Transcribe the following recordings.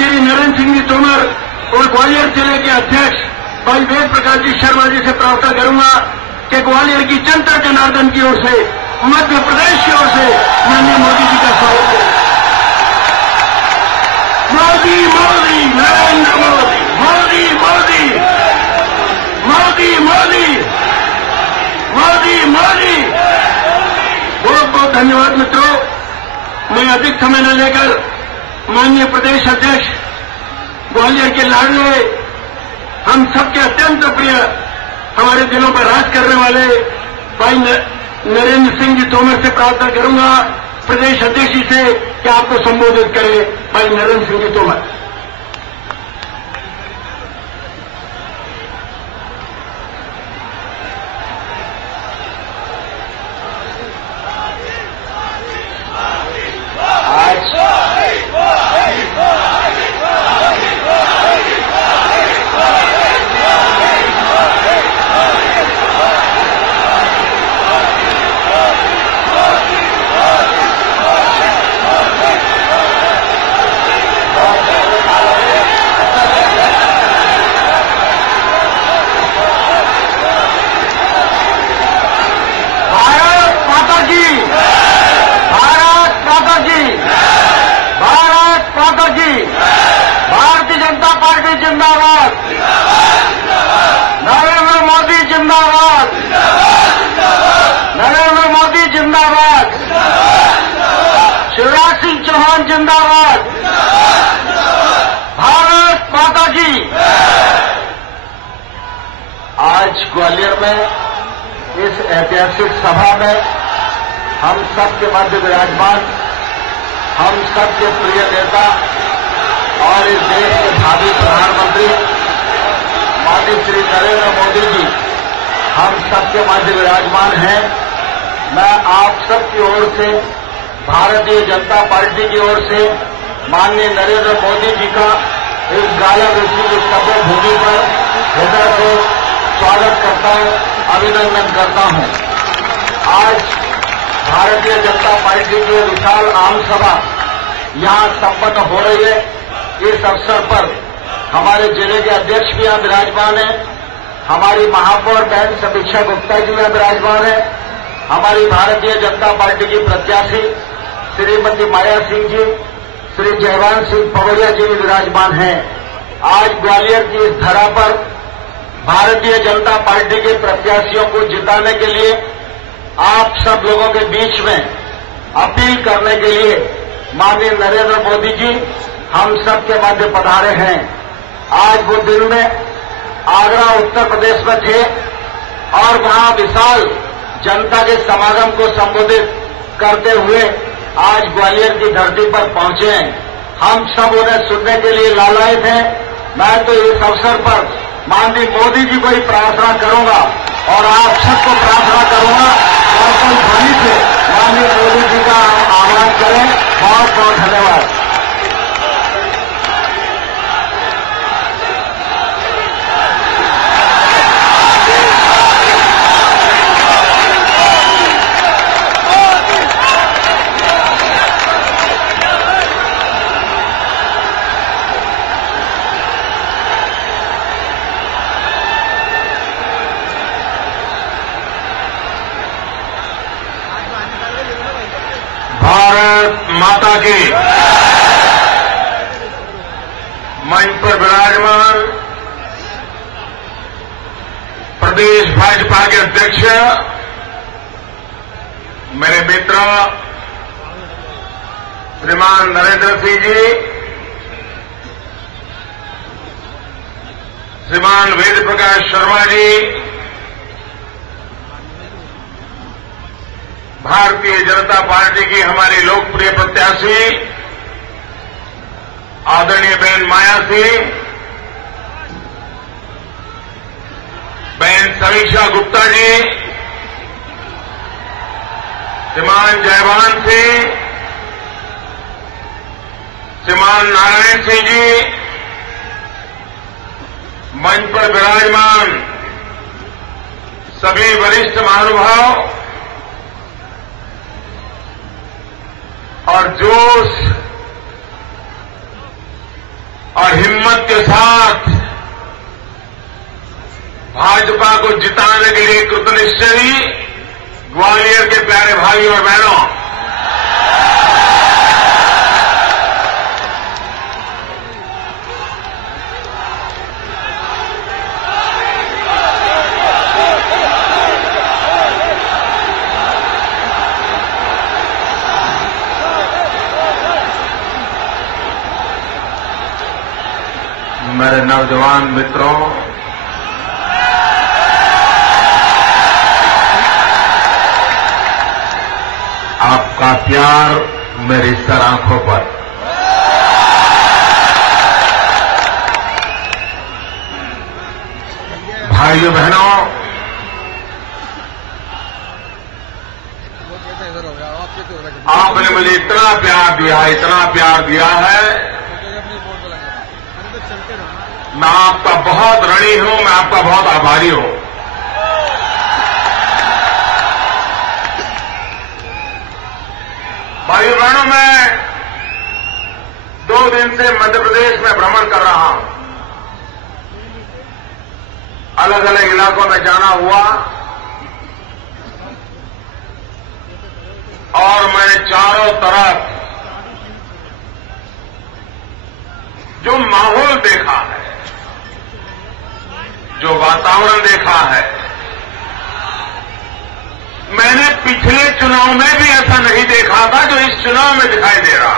श्री नरेंद्र सिंह जी तोमर और ग्वालियर जिले के अध्यक्ष भाई वेद प्रकाश जी शर्मा जी से प्रार्थना करूंगा कि ग्वालियर की जनता जनार्दन की ओर से, मध्य प्रदेश की ओर से माननीय मोदी जी का स्वागत करें। मोदी मोदी नरेंद्र मोदी, मोदी मोदी, मोदी मोदी, मोदी मोदी। बहुत बहुत धन्यवाद मित्रों। मैं अधिक समय न लेकर माननीय प्रदेश अध्यक्ष ग्वालियर के लाडले, हम सबके अत्यंत प्रिय, हमारे दिलों पर राज करने वाले भाई नरेंद्र सिंह जी तोमर से प्रार्थना करूंगा प्रदेश अध्यक्ष जी से कि आपको संबोधित करें भाई नरेंद्र सिंह जी तोमर। भारतीय जनता पार्टी जिंदाबाद, नरेंद्र मोदी जिंदाबाद, नरेंद्र मोदी जिंदाबाद, शिवराज सिंह चौहान जिंदाबाद, भारत माता की। आज ग्वालियर में इस ऐतिहासिक सभा में हम सबके मध्य विराजमान, हम सबके प्रिय नेता और इस देश के भावी प्रधानमंत्री माननीय श्री नरेंद्र मोदी जी हम सबके मध्य विराजमान हैं। मैं आप सबकी ओर से, भारतीय जनता पार्टी की ओर से माननीय नरेंद्र मोदी जी का इस गाला ऋषि की सभ्य भूमि पर हृदय से स्वागत करता हूं, अभिनंदन करता हूं। आज भारतीय जनता पार्टी की विशाल आम सभा यहां संपन्न हो रही है। इस अवसर पर हमारे जिले के अध्यक्ष भी यहां विराजमान हैं, हमारी महापौर बहन समीक्षा गुप्ता जी यहां विराजमान है, हमारी भारतीय जनता पार्टी की प्रत्याशी श्रीमती माया सिंह जी, श्री जयवान सिंह पवरिया जी भी विराजमान हैं। आज ग्वालियर की इस धरा पर भारतीय जनता पार्टी के प्रत्याशियों को जिताने के लिए आप सब लोगों के बीच में अपील करने के लिए माननीय नरेंद्र मोदी जी हम सब के मध्य पधारे हैं। आज वो दिन में आगरा उत्तर प्रदेश में थे और वहां विशाल जनता के समागम को संबोधित करते हुए आज ग्वालियर की धरती पर पहुंचे हैं। हम सब उन्हें सुनने के लिए लालायित हैं। मैं तो इस अवसर पर माननीय मोदी जी को ही प्रार्थना करूंगा और आप सबको प्रार्थना करूंगा और कोई ध्वनि से माननीय मोदी जी का आह्वान करें। बहुत बहुत धन्यवाद। भारत माता की। मंच पर विराजमान प्रदेश भाजपा के अध्यक्ष मेरे मित्र श्रीमान नरेंद्र सिंह जी, श्रीमान वेद प्रकाश शर्मा जी, भारतीय जनता पार्टी की हमारी लोकप्रिय प्रत्याशी आदरणीय बहन माया सिंह, बहन समीक्षा गुप्ता जी, श्रीमान जयवान सिंह, श्रीमान नारायण सिंह जी, मंच पर विराजमान सभी वरिष्ठ महानुभाव और जोश और हिम्मत के साथ भाजपा को जिताने के लिए कृतनिश्चयी ग्वालियर के प्यारे भाइयों और बहनों, मेरे नौजवान मित्रों, आपका प्यार मेरी सर आंखों पर। भाइयों बहनों, आपने मुझे इतना प्यार दिया है, मैं आपका बहुत ऋणी हूं, मैं आपका बहुत आभारी हूं। भाइयों बहनों, मैं 2 दिन से मध्य प्रदेश में भ्रमण कर रहा हूं। अलग अलग इलाकों में जाना हुआ और मैंने चारों तरफ जो माहौल देखा है, जो वातावरण देखा है, मैंने पिछले चुनाव में भी ऐसा नहीं देखा था जो इस चुनाव में दिखाई दे रहा।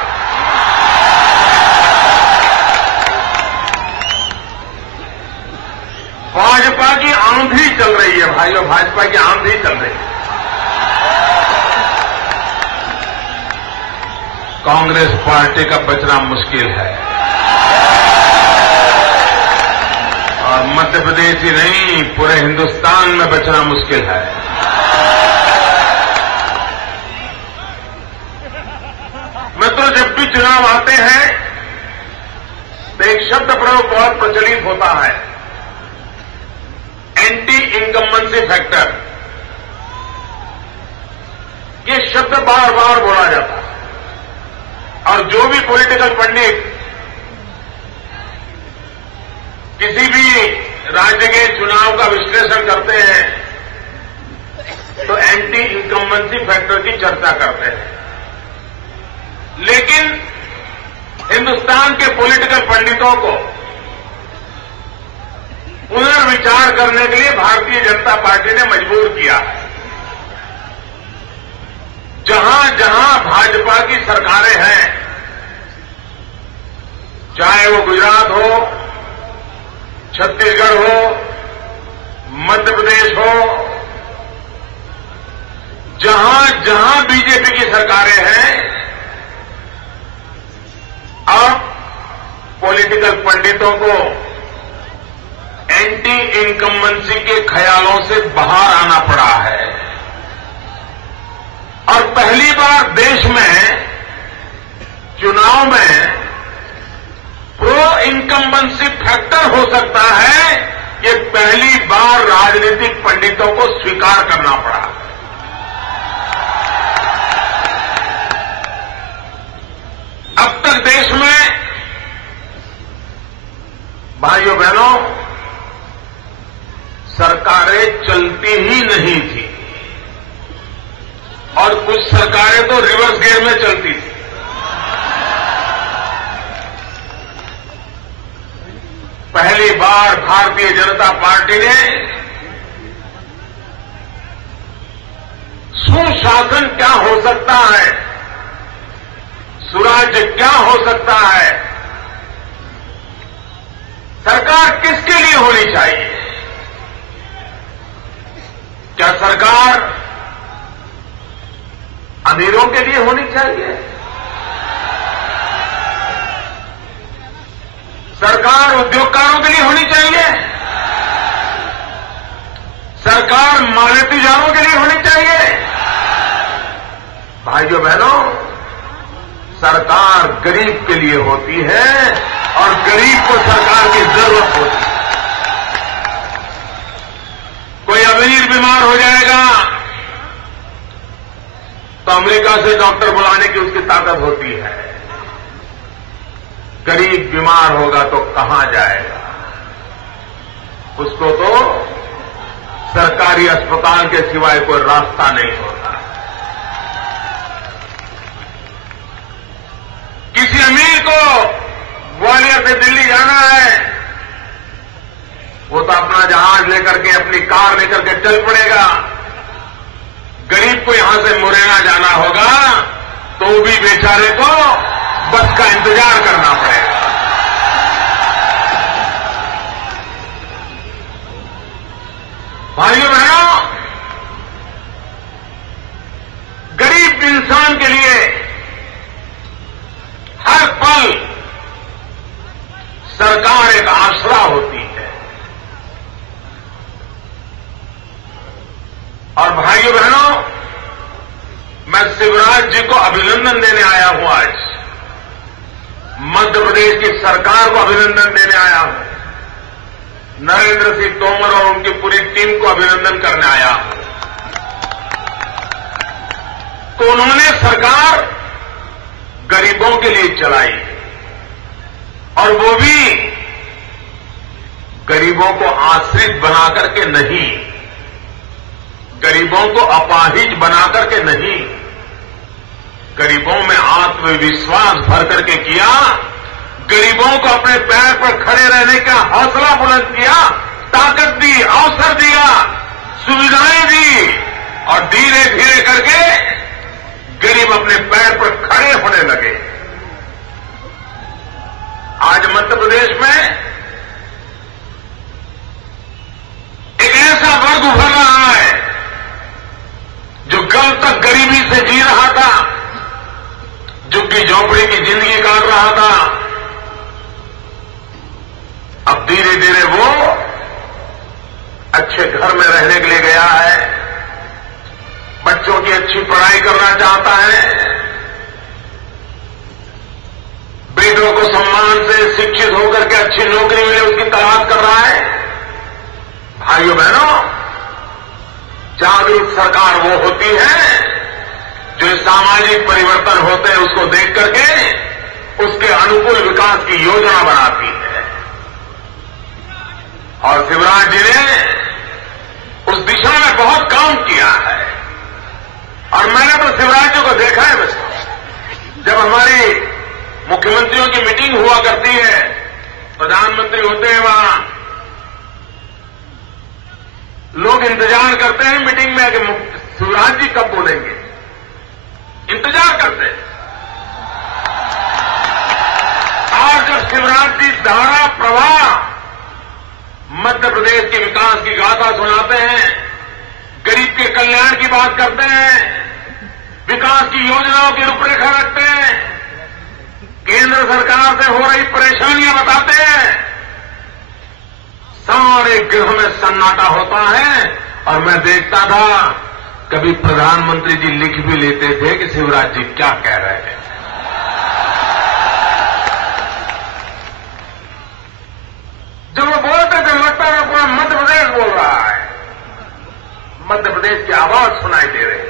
भाजपा की आंधी चल रही है भाइयों, भाजपा की आंधी चल रही है। कांग्रेस पार्टी का बचना मुश्किल है और मध्य प्रदेश ही नहीं, पूरे हिंदुस्तान में बचना मुश्किल है। मित्रों, जब भी चुनाव आते हैं तो एक शब्द प्रयोग बहुत प्रचलित होता है, एंटी इनकम्बेंसी फैक्टर। ये शब्द बार बार बोला जाता है और जो भी पॉलिटिकल पंडित किसी भी राज्य के चुनाव का विश्लेषण करते हैं तो एंटी इनकम्बेंसी फैक्टर की चर्चा करते हैं। लेकिन हिंदुस्तान के पॉलिटिकल पंडितों को पुनर्विचार करने के लिए भारतीय जनता पार्टी ने मजबूर किया है। जहां जहां भाजपा की सरकारें हैं, चाहे वो गुजरात हो, छत्तीसगढ़ हो, मध्य प्रदेश हो, जहां जहां बीजेपी की सरकारें हैं, अब पॉलिटिकल पंडितों को एंटी इनकम्बेंसी के ख्यालों से बाहर आना पड़ा है और पहली बार देश में चुनाव में प्रो इनकम्बेंसी फैक्टर हो सकता है, ये पहली बार राजनीतिक पंडितों को स्वीकार करना पड़ा। अब तक देश में भाइयों बहनों सरकारें चलती ही नहीं थी और कुछ सरकारें तो रिवर्स गियर में चलती थी। पहली बार भारतीय जनता पार्टी ने सुशासन क्या हो सकता है, सुराज्य क्या हो सकता है, सरकार किसके लिए होनी चाहिए, क्या सरकार अमीरों के लिए होनी चाहिए, सरकार उद्योगकारों के लिए होनी चाहिए, सरकार मानवतावादियों के लिए होनी चाहिए। भाइयों बहनों, सरकार गरीब के लिए होती है और गरीब को सरकार की जरूरत होती है। कोई अमीर बीमार हो जाएगा तो अमेरिका से डॉक्टर बुलाने की उसकी ताकत होती है, गरीब बीमार होगा तो कहां जाएगा? उसको तो सरकारी अस्पताल के सिवाय कोई रास्ता नहीं होता। किसी अमीर को ग्वालियर से दिल्ली जाना है, वो तो अपना जहाज लेकर के, अपनी कार लेकर के चल पड़ेगा। गरीब को यहां से मुरैना जाना होगा तो भी बेचारे को बस का इंतजार करना पड़ेगा। भाइयों बहनों, गरीब इंसान के लिए हर पल सरकार एक आसरा होती है। और भाइयों बहनों, मैं शिवराज जी को अभिनंदन देने आया हूं। आज मध्य प्रदेश की सरकार को अभिनंदन देने आया हूं। नरेंद्र सिंह तोमर और उनकी पूरी टीम को अभिनंदन करने आया हूं। तो उन्होंने सरकार गरीबों के लिए चलाई, और वो भी गरीबों को आश्रित बना करके नहीं, गरीबों को अपाहिज बना करके नहीं, गरीबों में आत्मविश्वास भर करके किया, गरीबों को अपने पैर पर खड़े रहने का हौसला बुलंद किया, ताकत दी, अवसर दिया, सुविधाएं दी, और धीरे धीरे करके गरीब अपने पैर पर खड़े होने लगे। आज मध्य प्रदेश में एक ऐसा वर्ग उभर रहा है जो कल तक गरीबी से जी रहा था, झुग्गी झोंपड़ी की जिंदगी काट रहा था। अब धीरे धीरे वो अच्छे घर में रहने के लिए गया है, बच्चों की अच्छी पढ़ाई करना चाहता है, बेटों को सम्मान से शिक्षित होकर के अच्छी नौकरी मिले उसकी तलाश कर रहा है। भाइयों बहनों, जागरूक सरकार वो होती है जो सामाजिक परिवर्तन होते हैं उसको देख करके उसके अनुकूल विकास की योजना बनाती है। और शिवराज जी ने उस दिशा में बहुत काम किया है। और मैंने तो शिवराज जी को देखा है। जब हमारी मुख्यमंत्रियों की मीटिंग हुआ करती है, प्रधानमंत्री होते हैं वहां, लोग इंतजार करते हैं मीटिंग में कि शिवराज जी कब बोलेंगे, इंतजार करते हैं। और जब शिवराज जी धारा प्रवाह मध्य प्रदेश के विकास की गाथा सुनाते हैं, गरीब के कल्याण की बात करते हैं, विकास की योजनाओं की रूपरेखा रखते हैं, केंद्र सरकार से हो रही परेशानियां बताते हैं, सारे गृह में सन्नाटा होता है। और मैं देखता था कभी प्रधानमंत्री जी लिख भी लेते थे कि शिवराज जी क्या कह रहे हैं। जब वो बोलते थे लगता था पूरा मध्य प्रदेश बोल रहा है, मध्य प्रदेश की आवाज सुनाई दे रही है।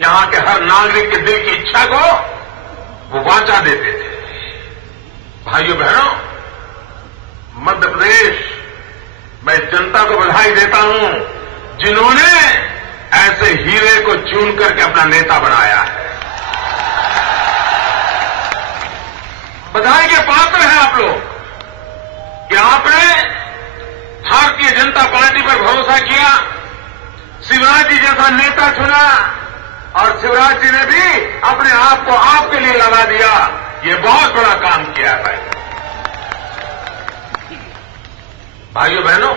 यहां के हर नागरिक के दिल की इच्छा को वो वाचा देते थे। भाइयों बहनों, मध्य प्रदेश, मैं जनता को बधाई देता हूं जिन्होंने ऐसे हीरे को चुन करके अपना नेता बनाया है। बधाई के पात्र हैं आप लोग कि आपने भारतीय जनता पार्टी पर भरोसा किया, शिवराज जी जैसा नेता चुना, और शिवराज जी ने भी अपने आप को आपके लिए लगा दिया। ये बहुत बड़ा काम किया है। भाइयों बहनों,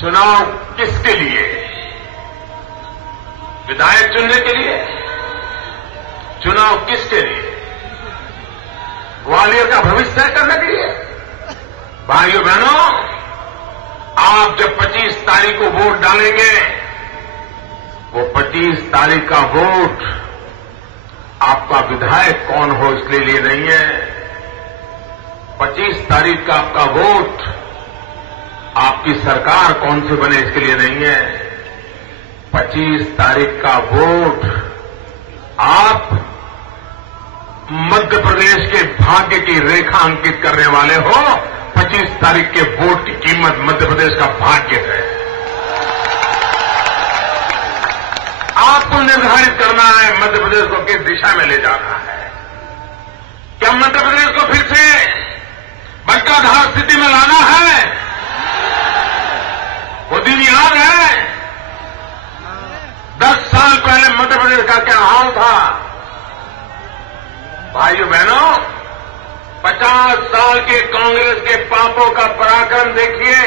चुनाव किसके लिए? विधायक चुनने के लिए? चुनाव किसके लिए? ग्वालियर का भविष्य तय करने के लिए? भाइयों बहनों, आप जब 25 तारीख को वोट डालेंगे, वो 25 तारीख का वोट आपका विधायक कौन हो इसके लिए नहीं है। 25 तारीख का आपका वोट आपकी सरकार कौन से बने इसके लिए नहीं है। 25 तारीख का वोट मध्य प्रदेश के भाग्य की रेखा अंकित करने वाले हो। 25 तारीख के वोट की कीमत मध्य प्रदेश का भाग्य है। आपको निर्धारित करना है मध्य प्रदेश को किस दिशा में ले जाना है। क्या मध्य प्रदेश को फिर से बंटाधार स्थिति में लाना है? वो दिन याद है 10 साल पहले मध्य प्रदेश का क्या हाल था? भाइयों बहनों, 50 साल के कांग्रेस के पापों का पराक्रम देखिए।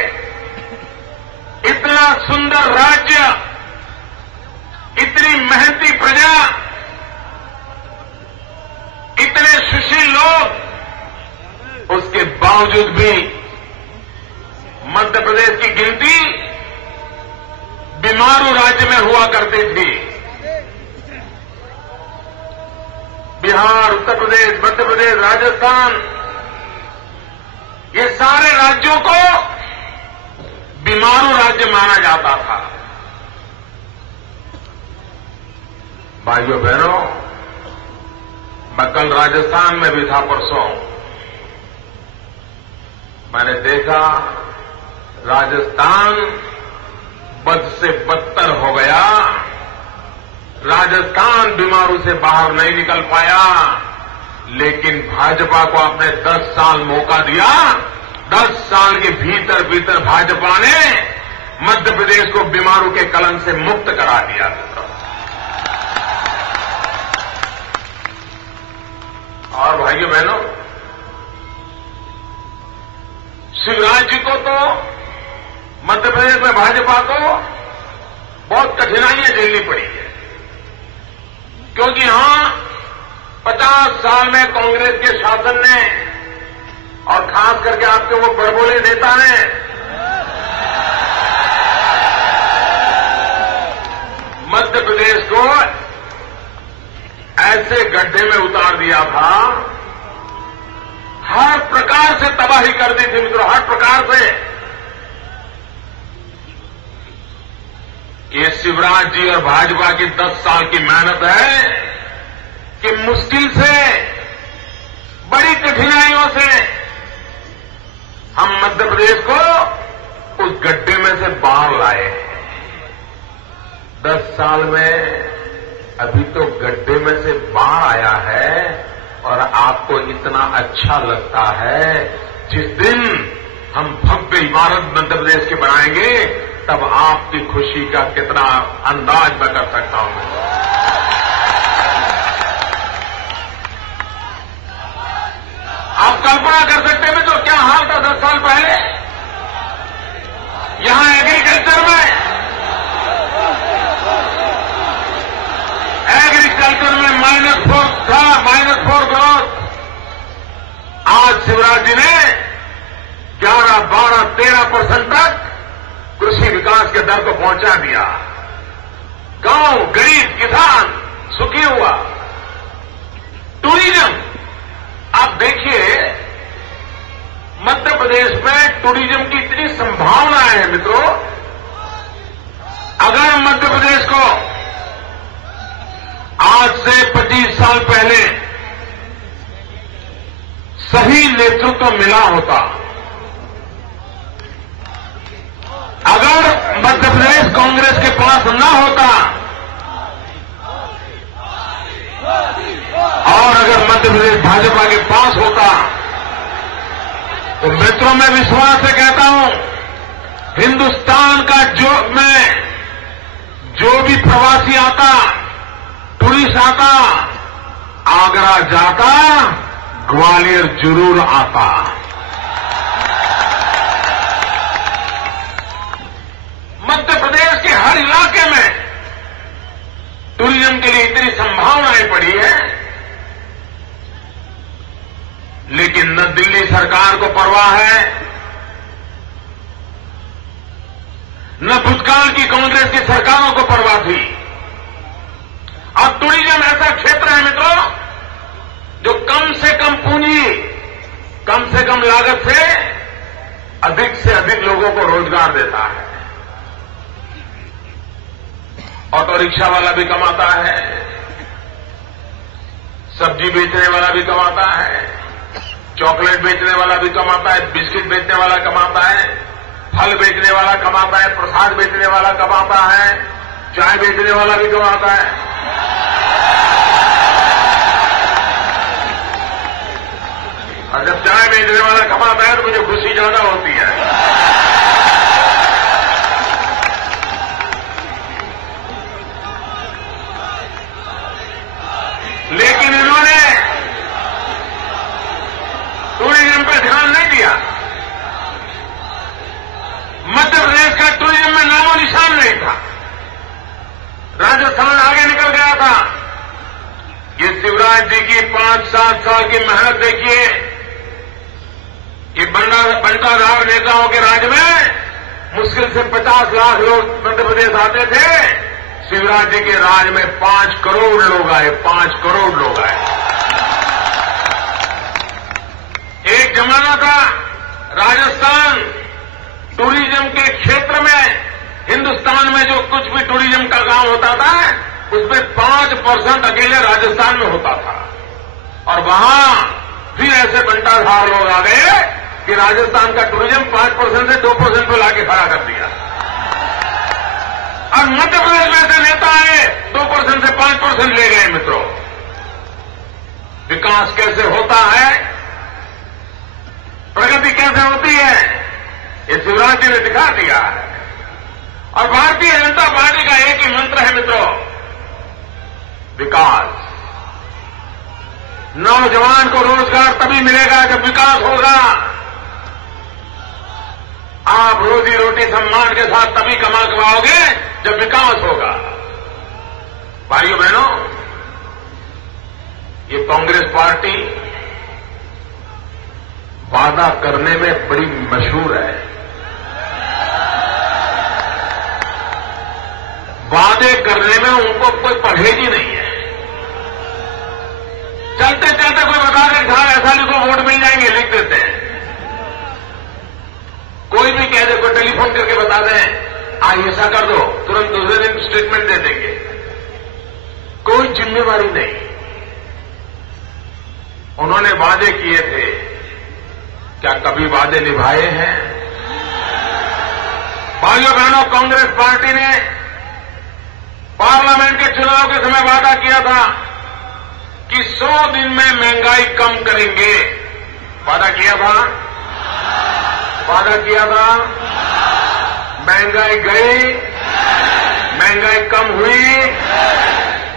इतना सुंदर राज्य, इतनी मेहनती प्रजा, इतने सुशील लोग, उसके बावजूद भी मध्य प्रदेश की गिनती बीमारू राज्य में हुआ करती थी। बिहार, उत्तर प्रदेश, मध्य प्रदेश, राजस्थान, ये सारे राज्यों को बीमारू राज्य माना जाता था। भाइयों बहनों, मैं कल राजस्थान में भी था परसों। मैंने देखा राजस्थान बद से बदतर हो गया। राजस्थान बीमारू से बाहर नहीं निकल पाया, लेकिन भाजपा को आपने 10 साल मौका दिया। 10 साल के भीतर भीतर भाजपा ने मध्य प्रदेश को बीमारू के कलंक से मुक्त करा दिया। और भाइयों बहनों, शिवराज जी को तो मध्य प्रदेश में भाजपा को बहुत कठिनाइयां झेलनी पड़ी है, क्योंकि यहां 50 साल में कांग्रेस के शासन ने और खास करके आपके वो बड़बोले नेता ने मध्य प्रदेश को ऐसे गड्ढे में उतार दिया था, हर प्रकार से तबाही कर दी थी मित्रों, हर प्रकार से। ये शिवराज जी और भाजपा की 10 साल की मेहनत है कि मुश्किल से, बड़ी कठिनाइयों से हम मध्य प्रदेश को उस गड्ढे में से बाहर लाए। 10 साल में अभी तो गड्ढे में से बाहर आया है, और आपको इतना अच्छा लगता है। जिस दिन हम भव्य इमारत मध्य प्रदेश के बनाएंगे, तब आपकी खुशी का कितना अंदाज मैं कर सकता हूं। आप कल्पना कर सकते हैं तो क्या हाल था 10 साल पहले यहां एग्रीकल्चर में। एग्रीकल्चर में -4 था, -4 ग्रोथ। आज शिवराज जी ने 11, 12, 13% तक कृषि विकास के दर को पहुंचा दिया। गांव, गरीब, किसान सुखी हुआ। टूरिज्म, आप देखिए मध्य प्रदेश में टूरिज्म की इतनी संभावनाएं हैं मित्रों। अगर मध्य प्रदेश को आज से 25 साल पहले सही नेतृत्व मिला होता, अगर मध्य प्रदेश कांग्रेस के पास न होता, और अगर मध्य प्रदेश भाजपा के पास होता, तो मित्रों मैं विश्वास से कहता हूं, हिंदुस्तान का जो भी प्रवासी आता, टूरिस्ट आता, आगरा जाता, ग्वालियर जरूर आता। मध्य प्रदेश के हर इलाके में टूरिज्म के लिए इतनी संभावनाएं पड़ी है, लेकिन न दिल्ली सरकार को परवाह है, न भूतकाल की कांग्रेस की सरकारों को परवाह थी। अब टूरिज्म ऐसा क्षेत्र है मित्रों जो कम से कम पूंजी, कम से कम लागत से अधिक लोगों को रोजगार देता है। ऑटो रिक्शा वाला भी कमाता है, सब्जी बेचने वाला भी कमाता है, चॉकलेट बेचने वाला भी कमाता है, बिस्किट बेचने वाला कमाता है, फल बेचने वाला कमाता है, प्रसाद बेचने वाला कमाता है, चाय बेचने वाला भी कमाता है। और जब चाय बेचने वाला कमाता है तो मुझे खुशी ज्यादा होती है। लेकिन इन्होंने टूरिज्म पर ध्यान नहीं दिया। मध्य प्रदेश का टूरिज्म में नामो निशान नहीं था। राजस्थान आगे निकल गया था। ये शिवराज जी की 5-7 साल की मेहनत देखिए। ये बंटाधार नेताओं के राज में मुश्किल से 50 लाख लोग मध्य प्रदेश आते थे। शिवराज जी के राज में 5 करोड़ लोग आए, 5 करोड़ लोग आए। एक जमाना था राजस्थान टूरिज्म के क्षेत्र में, हिंदुस्तान में जो कुछ भी टूरिज्म का काम होता था उसमें 5% अकेले राजस्थान में होता था। और वहां फिर ऐसे बंटाधार लोग आ गए कि राजस्थान का टूरिज्म 5% से 2% पे लाके खड़ा कर दिया। और मध्य प्रदेश में ऐसे नेता आए 2% से 5% ले गए। मित्रों, विकास कैसे होता है, प्रगति कैसे होती है, ये शिवराज जी ने दिखा दिया है। और भारतीय जनता पार्टी का एक ही मंत्र है मित्रों, विकास। नौजवान को रोजगार तभी मिलेगा जब विकास होगा। आप रोजी रोटी सम्मान के साथ तभी कमा पाओगे जब विकास होगा। भाइयों बहनों, ये कांग्रेस पार्टी वादा करने में बड़ी मशहूर है। वादे करने में उनको कोई परहेज ही नहीं है। चलते चलते कोई बता दे साहब ऐसा लिखो वोट मिल जाएंगे, लिख देते हैं। कोई भी कह दे, कोई टेलीफोन करके बता दें आज ऐसा कर दो, तुरंत दूसरे दिन स्टेटमेंट दे देंगे। कोई जिम्मेवारी नहीं। उन्होंने वादे किए थे, क्या कभी वादे निभाए हैं? भाइयों बहनों, कांग्रेस पार्टी ने पार्लियामेंट के चुनाव के समय वादा किया था कि 100 दिन में महंगाई कम करेंगे। वादा किया था, वादा किया था। महंगाई गई, महंगाई कम हुई,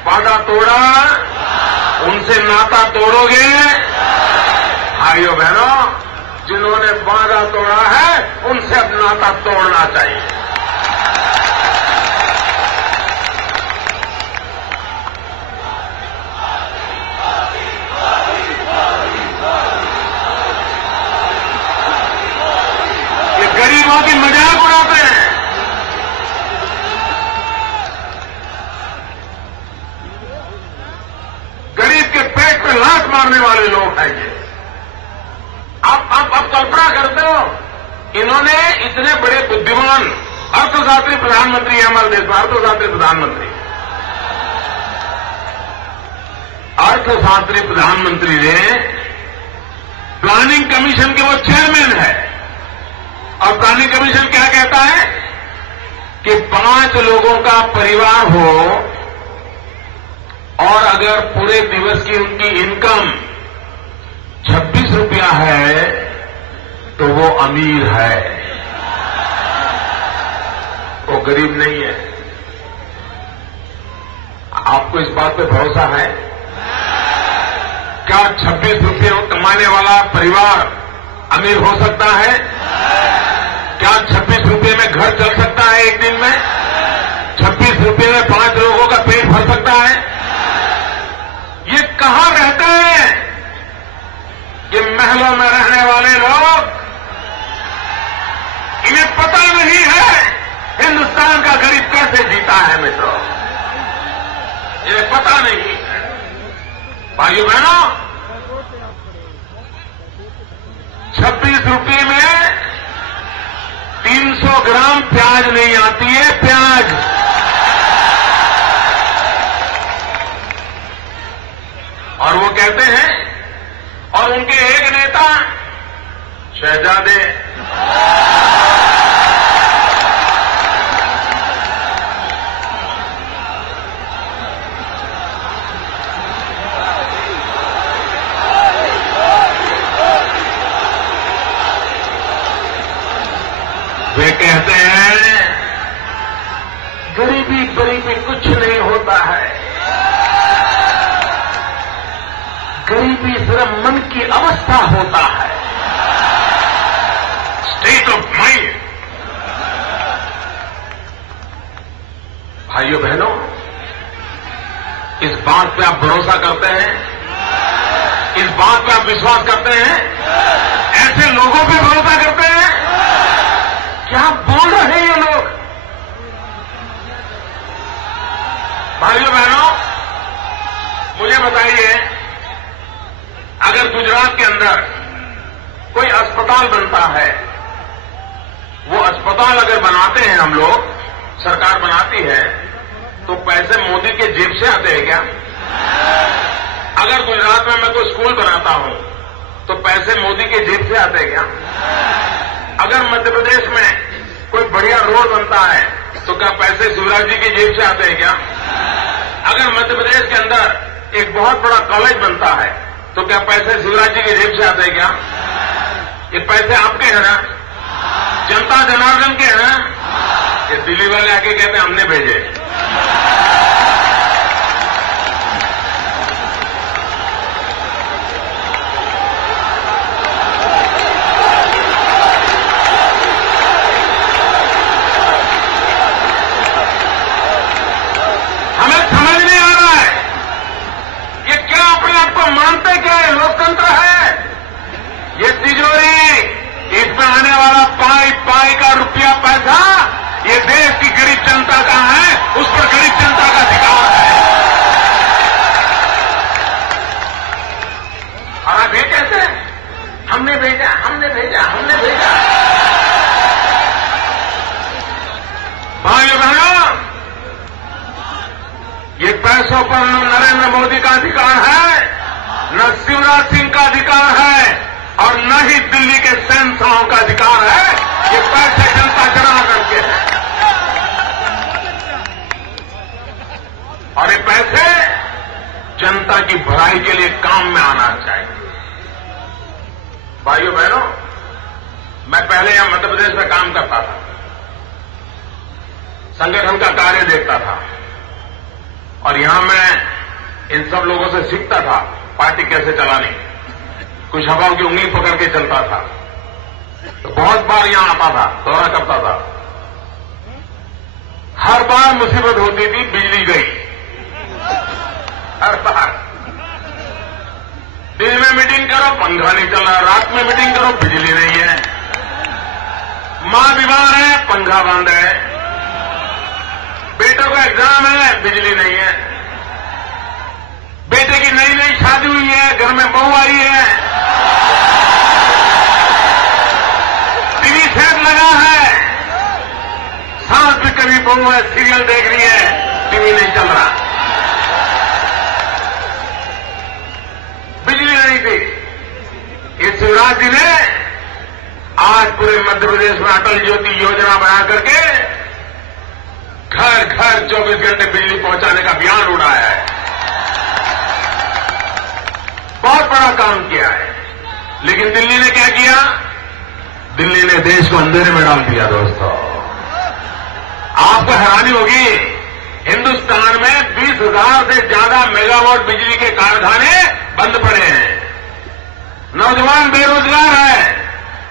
वादा तोड़ा, उनसे नाता तोड़ोगे? भाइयों बहनों, जिन्होंने वादा तोड़ा है उनसे अब नाता तोड़ना चाहिए। ये गरीबों की मजाक उड़ाते हैं। गरीब के पेट पे लात मारने वाले लोग हैं ये। आप कल्पना करते हो, इन्होंने इतने बड़े बुद्धिमान अर्थशास्त्री प्रधानमंत्री है हमारे देश में, अर्थशास्त्री प्रधानमंत्री, अर्थशास्त्री प्रधानमंत्री ने प्लानिंग कमीशन के वो चेयरमैन है। और प्लानिंग कमीशन क्या कहता है कि 5 लोगों का परिवार हो और अगर पूरे दिवस की उनकी इनकम 26 रुपया है तो वो अमीर है, वो गरीब नहीं है। आपको इस बात पे भरोसा है? क्या 26 रुपये कमाने वाला परिवार अमीर हो सकता है? क्या 26 रुपये में घर चल सकता है एक दिन में? 26 रुपये में 5 लोगों का पेट भर सकता है? ये कहां रहते हैं ये महलों में रहने वाले लोग? इन्हें पता नहीं है हिंदुस्तान का गरीब कैसे जीता है। मित्रों, इन्हें पता नहीं है। भाइयों बहनों, 26 रुपये में 300 ग्राम प्याज नहीं आती है। प्याज और वो कहते हैं, और उनके एक नेता शहजादे, वे कहते हैं गरीबी गरीबी कुछ नहीं होता है, गरीबी सिर्फ मन की अवस्था होता है, स्टेट ऑफ माइंड। भाइयों बहनों, इस बात पे आप भरोसा करते हैं, इस बात पे आप विश्वास करते हैं, ऐसे लोगों पे भरोसा करते हैं? क्या बोल रहे हैं ये लोग? भाइयों बहनों, मुझे बताइए, अगर गुजरात के अंदर कोई अस्पताल बनता है, वो अस्पताल अगर बनाते हैं हम लोग, सरकार बनाती है, तो पैसे मोदी के जेब से आते हैं क्या? अगर गुजरात में मैं कोई स्कूल बनाता हूं, तो पैसे मोदी के जेब से आते हैं क्या? अगर मध्य प्रदेश में कोई बढ़िया रोड बनता है, तो क्या पैसे शिवराज जी की जेब से आते हैं क्या? अगर मध्य प्रदेश के अंदर एक बहुत बड़ा कॉलेज बनता है, तो क्या पैसे शिवराज जी की जेब से आते हैं क्या? ये पैसे आपके हैं ना, जनता जनार्दन के हैं ना? ये दिल्ली वाले आके कहते हैं हमने भेजे। हमें समझ नहीं आ रहा है, ये क्या अपने आप को मानते क्या है? लोकतंत्र है ये तिजोरी, इसमें आने वाला पाई पाई का रुपया पैसा ये देश की गरीब जनता का है, उस पर गरीब जनता का अधिकार है। और आप ये कहते हैं हमने भेजा, हमने भेजा, हमने भेजा। भाइयों बहनों, ये पैसों पर न नरेंद्र मोदी का अधिकार है, न शिवराज सिंह का अधिकार है, और न ही दिल्ली के शहंशाहों का अधिकार है। ये पैसे जनता जनार्दन के हैं, और ये पैसे जनता की भलाई के लिए काम में आना चाहिए। भाइयों बहनों, मैं पहले यहां मध्य प्रदेश में काम करता था, संगठन का कार्य देखता था, और यहां मैं इन सब लोगों से सीखता था पार्टी कैसे चलानी। कुछ हवाओं की उंगली पकड़ के चलता था, तो बहुत बार यहां आता था, दौरा करता था। हर बार मुसीबत होती थी, बिजली गई, हर बार। दिन में मीटिंग करो, पंखा नहीं चल रहा, रात में मीटिंग करो, बिजली नहीं है, मां बीमार है, पंखा बंद है, बेटों का एग्जाम है, बिजली नहीं है, बेटे की नई नई शादी हुई है, घर में बहू आई है, टीवी सेट लगा है, सास भी कभी बहू है, सीरियल देख रही है, टीवी नहीं चल रहा, बिजली नहीं थी। इस शिवराज जी ने आज पूरे मध्य प्रदेश में अटल ज्योति योजना बना करके घर घर 24 घंटे बिजली पहुंचाने का अभियान उड़ाया है। बहुत बड़ा काम किया है। लेकिन दिल्ली ने क्या किया? दिल्ली ने देश को अंधेरे में डाल दिया। दोस्तों, आपको हैरानी होगी, हिंदुस्तान में 20,000 से ज्यादा मेगावाट बिजली के कारखाने बंद पड़े हैं। नौजवान बेरोजगार है,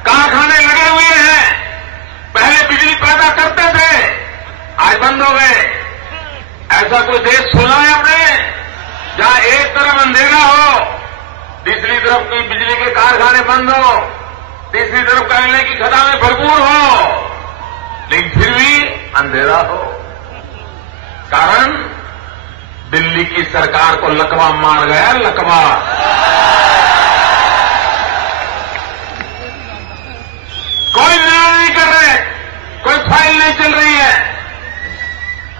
कारखाने लगे हुए हैं, पहले बिजली पैदा करते थे, आज बंद हो गए। ऐसा कोई देश सुना है आपने जहां एक तरफ अंधेरा हो, दूसरी तरफ कोई बिजली के कारखाने बंद हो, तीसरी तरफ कोयले की खदानें भरपूर हो, लेकिन फिर भी अंधेरा हो? कारण दिल्ली की सरकार को लकवा मार गया, लकवा। कोई निर्णय नहीं कर रहे, कोई फाइल नहीं चल रही है।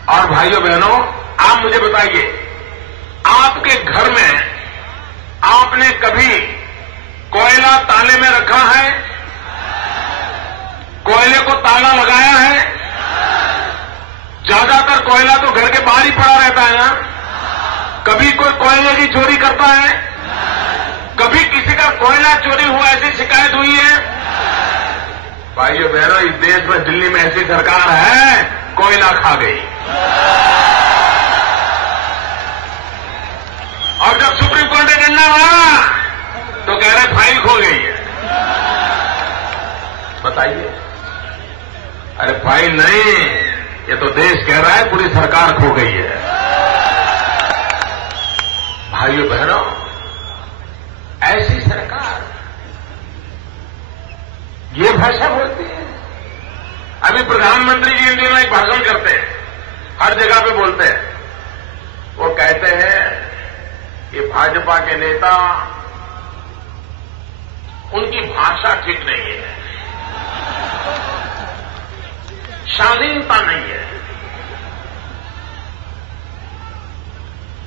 और भाइयों बहनों, आप मुझे बताइए, आपके घर में ताला लगाया है। ज्यादातर कोयला तो घर के बाहर ही पड़ा रहता है ना। कभी कोई कोयले की चोरी करता है? कभी किसी का कोयला चोरी हुआ ऐसी शिकायत हुई है? भाइयों बहनों, इस देश में दिल्ली में ऐसी सरकार है, कोयला खा गई। और जब सुप्रीम कोर्ट ने डंडा मारा तो कह रहे फाइल खो गई है। बताइए, अरे फाइल नहीं, ये तो देश कह रहा है पूरी सरकार खो गई है। भाइयों बहनों, ऐसी सरकार ये भाषा बोलती है। अभी प्रधानमंत्री जी इन दिनों एक भाषण करते हैं, हर जगह पे बोलते हैं। वो कहते हैं कि भाजपा के नेता, उनकी भाषा ठीक नहीं है, शालीनता नहीं है।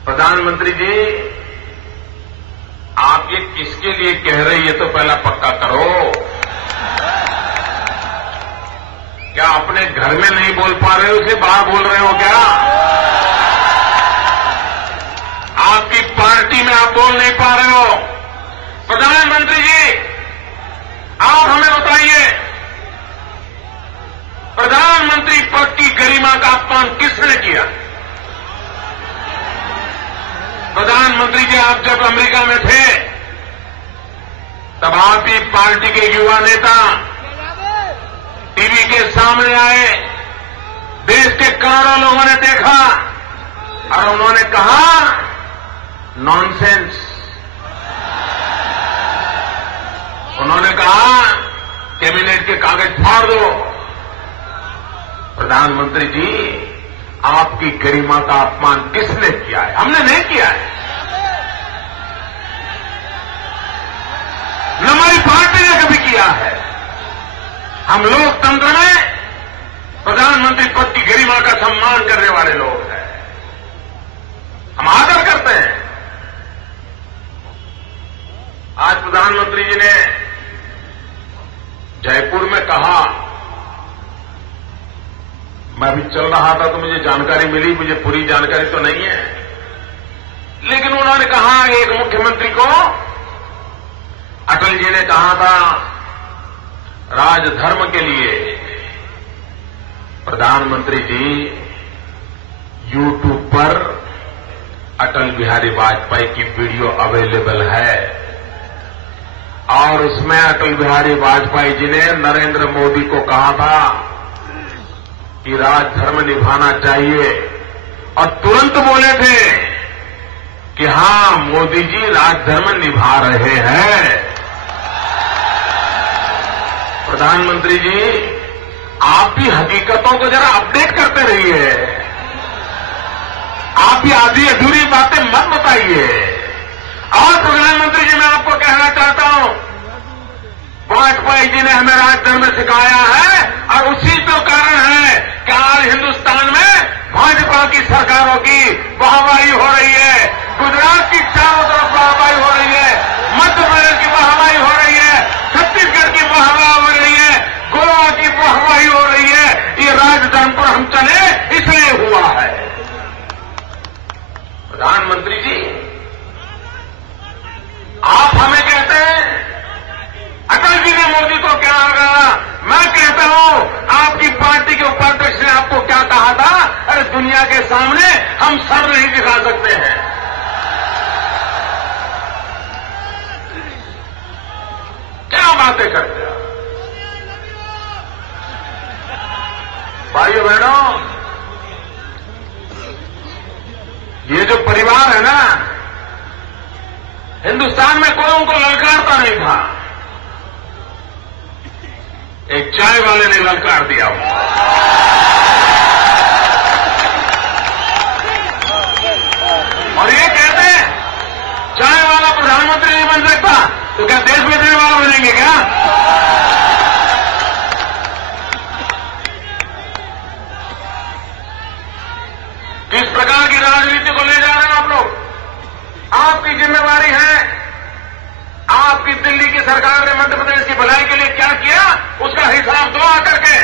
प्रधानमंत्री जी, आप ये किसके लिए कह रहे हैं, ये तो पहला पक्का करो। क्या अपने घर में नहीं बोल पा रहे हो, इसलिए बाहर बोल रहे हो क्या? आपकी पार्टी में आप बोल नहीं पा रहे हो। प्रधानमंत्री जी, आप हमें बताइए, प्रधानमंत्री पद की गरिमा का अपमान किसने किया? प्रधानमंत्री जी, आप जब अमेरिका में थे तब आपकी पार्टी के युवा नेता टीवी के सामने आए, देश के करोड़ों लोगों ने देखा और उन्होंने कहा नॉनसेंस। उन्होंने कहा कैबिनेट के कागज फाड़ दो। प्रधानमंत्री जी, आपकी गरिमा का अपमान किसने किया है? हमने नहीं किया है, न हमारी पार्टी ने कभी किया है। हम लोकतंत्र में प्रधानमंत्री पद की गरिमा का सम्मान करने वाले लोग हैं, हम आदर करते हैं। आज प्रधानमंत्री जी ने जयपुर में कहा, मैं अभी चल रहा था तो मुझे जानकारी मिली, मुझे पूरी जानकारी तो नहीं है, लेकिन उन्होंने कहा एक मुख्यमंत्री को, अटल जी ने कहा था राजधर्म के लिए। प्रधानमंत्री जी, YouTube पर अटल बिहारी वाजपेयी की वीडियो अवेलेबल है और उसमें अटल बिहारी वाजपेयी जी ने नरेंद्र मोदी को कहा था कि राजधर्म निभाना चाहिए और तुरंत बोले थे कि हां, मोदी जी राजधर्म निभा रहे हैं। प्रधानमंत्री जी, आप भी हकीकतों को जरा अपडेट करते रहिए, आप भी आधी अधूरी बातें मत बताइए। और प्रधानमंत्री जी, मैं आपको कहना चाहता हूं, वाजपेयी जी ने हमें राजधर्म सिखाया है और उसी तो कारण है कि आज हिंदुस्तान में भाजपा की सरकारों की वाहवाही हो रही है। गुजरात की चारों तरफ वाहवाही हो रही है, मध्य प्रदेश की वाहवाही हो रही है, छत्तीसगढ़ की वाहवाही हो रही है, गोवा की वाहवाही हो रही है। ये राजधर्म पर हम चले इसलिए हुआ है। प्रधानमंत्री जी, आप हमें कहते हैं अटल जी ने मोदी को क्या कहा, मैं कहता हूं आपकी पार्टी के उपाध्यक्ष ने आपको क्या कहा था? अरे दुनिया के सामने हम सर नहीं दिखा सकते हैं। क्या बातें करते हो भाइयों बहनों? ये जो परिवार है ना, हिंदुस्तान में कोई उनको ललकारता नहीं था, एक चाय वाले ने ललकार दिया। और ये कहते हैं चाय वाला प्रधानमंत्री नहीं बन सकता, तो क्या देश बदलने वाला बनेंगे क्या? किस प्रकार की राजनीति को ले जा रहे हैं आप लोग? आपकी जिम्मेवारी है। आपकी दिल्ली की सरकार ने मध्य प्रदेश की भलाई के लिए क्या किया, उसका हिसाब दो आकर के।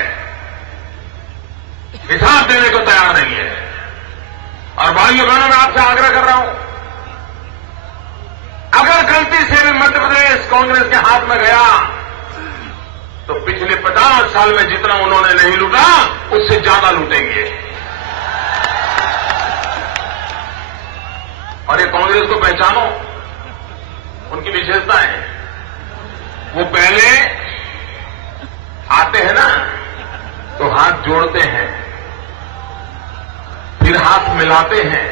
हिसाब देने को तैयार नहीं है। और भाइयों बहनों, मैं आपसे आग्रह कर रहा हूं, अगर गलती से भी मध्य प्रदेश कांग्रेस के हाथ में गया तो पिछले 50 साल में जितना उन्होंने नहीं लूटा उससे ज्यादा लूटेंगे। और ये कांग्रेस को पहचानो, उनकी विशेषताएं। वो पहले आते हैं ना तो हाथ जोड़ते हैं, फिर हाथ मिलाते हैं,